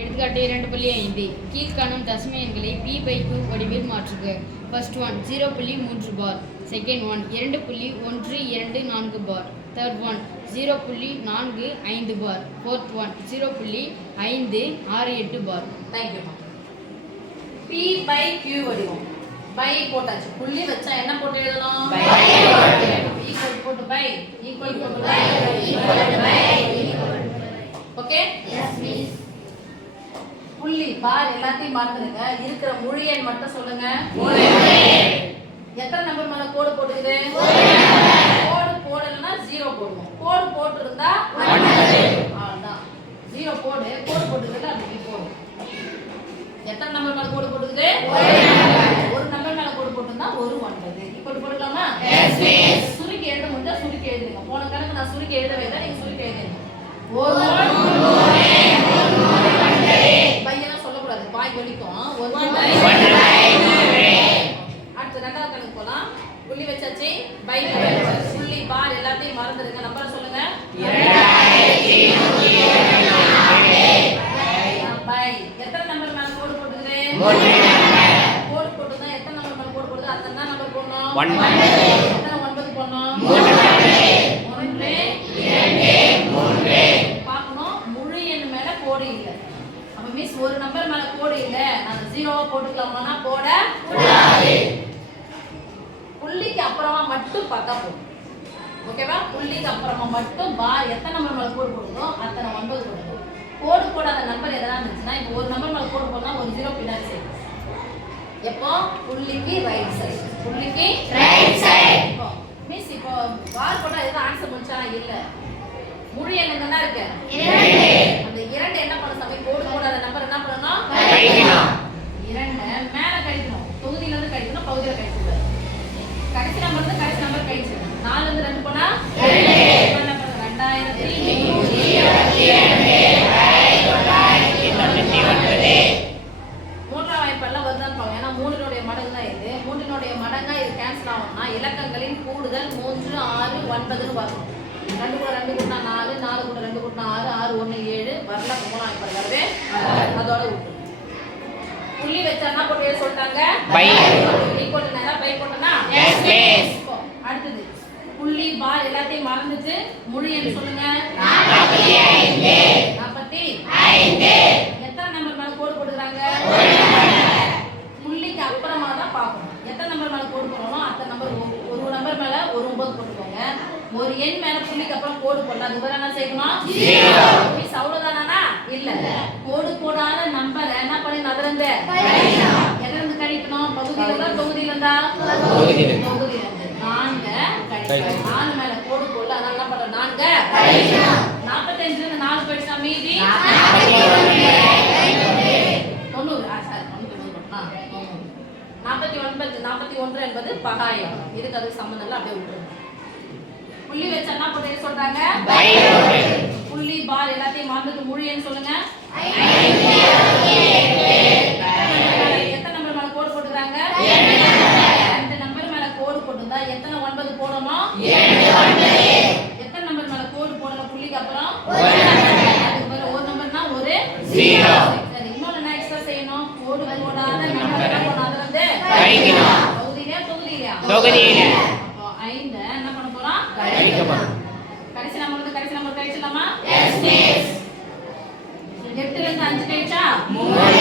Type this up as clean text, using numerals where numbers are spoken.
எடுத்துக்காட்டு 2.5 கீழ்காணும் தசம எண்களை p/q வடிவில் மாற்றுக. First one 0.3 bar. Second one 2.124 bar. Third one 0.45 bar. Fourth one 0.568 bar. Thank you. p/q வடிவம் பை போட்டாச்சு. புள்ளி வச்சா என்ன போட்டு எழுதணும்? ஈக்குவல் போட்டு பை ஈக்குவல் போட்டு பை ஓகே எஸ் மிஸ். புள்ளி பார் எல்லாத்தையும் மாத்துங்க. இருக்கிற முழு எண் மட்டும் சொல்லுங்க. எத்தனை நம்பர் மேல கோடு போட்டுக்குது? கோடு போடலனா 0 போடுவோம். கோடு போட்டுருந்தா அவ்வளவுதான் 0 போடு. கோடு போட்டுக்குது அப்படி போடு. எத்தனை நம்பர் மேல கோடு போட்டுக்குது? ஒரு நம்பர் மேல கோடு போட்டுருந்தா 9. இப்போ போடலாமா? Yes miss. சுருக்கி எழுத முடிஞ்சா சுருக்கி எழுதுங்க. போன கணக்கு நான் சுருக்கி எழுதவே இல்லை, நீங்க சுருக்கி எழுதுங்க. பையெல்லாம் சொல்லக்கூடாது, பாய் வலிக்கும். அடுத்து ரெண்டாவது கணக்கு போலாம். புள்ளி வச்சாச்சு. பை புள்ளி பார் எல்லாத்தையும் மறந்துடுங்க. நம்பர் சொல்லுங்க. பை எத்தனை நம்பர் மேல கோடு போட்டுக்குது? கோடு போட்டுனா எத்தனை நம்பர் மேல கோடு போடுது? அத்தனை தான் நம்பர் போடணும். எத்தனை 9 போடணும்? 1 2 3 பார்க்கணும். முழு எண் மேல கோடு இல்ல. அப்ப மிஸ் ஒரு நம்பர் மேல கோடு இல்ல, நான் 0 போட்டுக்கலாமானா போட கூடாது. புள்ளிக்கு அப்புறமா மட்டும் பார்த்தா போதும். ஓகேவா? புள்ளிக்கு அப்புறமா மட்டும் பார் எத்தனை நம்பர் மேல கோடு போடுதோ அத்தனை 9 போடுது. கோடு போடாத நம்பர் எதனா இருந்துச்சுன்னா இப்போ ஒரு நம்பர் மேல கோடு போடனா ஒரு 0 பின்னாடி சேர்த்து. எப்போ புள்ளிக்கு ரைட் சைடு. புள்ளிக்கு ரைட் சைடு. இப்போ மிஸ் இப்போ பார் போட்டா எது ஆன்சர் முடிச்சா இல்ல. முழு எண் என்ன இருக்கு? 2. அந்த 2 என்ன பண்ண சமயம் கோடு போடாத நம்பர் என்ன பண்ணனும்? கழிக்கணும். 2 மேல கழிக்கணும். தொகுதியில இருந்து கழிக்கணும், பகுதியில கழிக்கணும். கடைசி நம்பர்ல இருந்து கடைசி நம்பர் கழிச்சிடணும். 4ல இருந்து 2 போனா 2. என்ன பண்ணனும்? 2399. மூன்றாம் வாய்ப்பெல்லாம் வருதான்னு பாருங்க. ஏன்னா 3னுடைய மடங்கு தான் இது. 3னுடைய மடங்கா இது கேன்சல் ஆகும்னா இலக்கங்களின் கூடுதல் 3 6 9ன்னு வரும். 2 கூட 2 கூட்டினா 4, 4 கூட 2 கூட்டினா 6, 6 1 7 வரல. மூணாம் வாய்ப்பு வரவே அதோட விட்டு. புள்ளி வச்சானா போட்டு சொல்லிட்டாங்க. பை ஈக்குவல் நேரா பை போட்டனா எஸ் மிஸ். அடுத்து புள்ளி பார் எல்லாத்தையும் மறந்துச்சு. முழு எண் சொல்லுங்க. 45. 45. எத்தனை நம்பர் மேல கோடு போடுறாங்க? புள்ளிக்கு அப்புறமா தான் பார்க்கணும். எத்தனை நம்பர் மேல கோடு போடணும் அத்தனை நம்பர். ஒரு நம்பர் மேல ஒரு 9 போட்டுக்கோங்க. ஒரு எண் மேல புள்ளிக்கு அப்புறம் கோடு போடலாம். அது வேற என்ன செய்யணும்? 0. மிஸ் அவ்வளவுதானா? இல்ல. கோடு போடாத நம்பர் என்ன பண்ணி நகரங்க கழிக்கணும். எதுல இருந்து கழிக்கணும்? பகுதியில இருந்தா தொகுதியில இருந்தா தொகுதியில இருந்து 4 கழிக்கணும். 4 மேல கோடு போடல. அதனால என்ன பண்றோம்? 4 கழிக்கணும். 45 ல இருந்து 4 போயிடுச்சா மீதி 90. சார் 41 என்பது பகாயம். இதுக்கு அது சம்பந்தம் இல்ல, அப்படியே விட்டுருங்க. புள்ளி வச்சா என்ன போட்டு சொல்றாங்க? புள்ளி பார் எல்லாத்தையும் மறந்துட்டு முழு எண் சொல்லுங்க. எத்தனை நம்பர் மேல கோடு போட்டுறாங்க? 2 நம்பர் மேல கோடு போட்டுருந்தா எத்தனை 9 போடணும்? எத்தனை நம்பர் மேல கோடு போடணும் புள்ளிக்கு அப்புறம்? ஒரு நம்பர்னா ஒரு 0. சரி, இன்னொரு என்ன எக்ஸ்ட்ரா செய்யணும்? கோடு போடாத நம்பர் என்ன பண்ணணும்? அது வந்து கழிக்கணும். பகுதியில தொகுதியில. அப்போ 5 என்ன பண்ண போறோம்? கழிக்க போறோம். கடைசி நம்பர் கழிச்சலாமா? Yes miss. 8ல இருந்து 5 கழிச்சா 3.